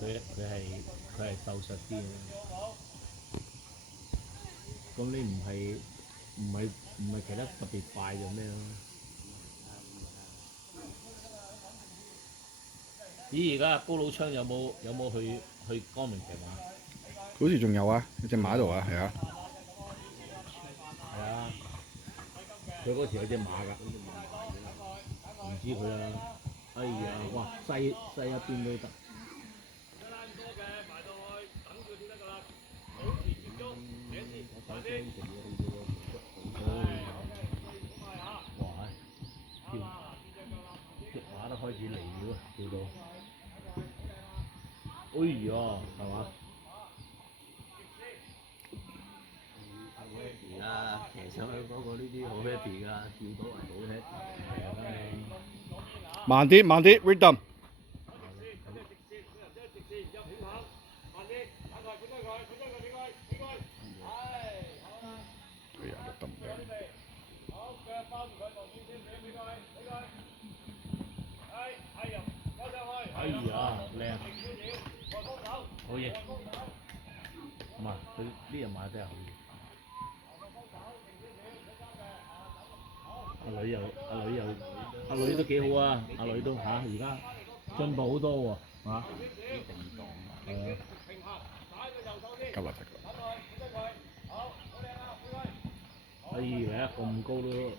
佢係瘦實啲嘅。咁你唔係騎得特別快就咩咯？咦！而家高佬昌有冇去光明騎馬？好似仲有啊，有隻馬度啊，係啊。係啊，佢嗰時有隻馬㗎，唔知佢啊。哎呀，哇！西一邊都得。哇！跳隻馬都開始嚟了，跳到。哎呀，係嘛？而家騎上去嗰個呢啲好 happy 㗎，跳到係好 happy。慢啲，慢啲，rhythm。哎呀，得唔得？哎呀，靚！好嘢！唔係，佢呢隻馬真係好嘢。阿女又阿女又阿女都幾好啊！阿女都而家進步好多喎係啊。夠啦，得㗎。哎呀，咁高都〜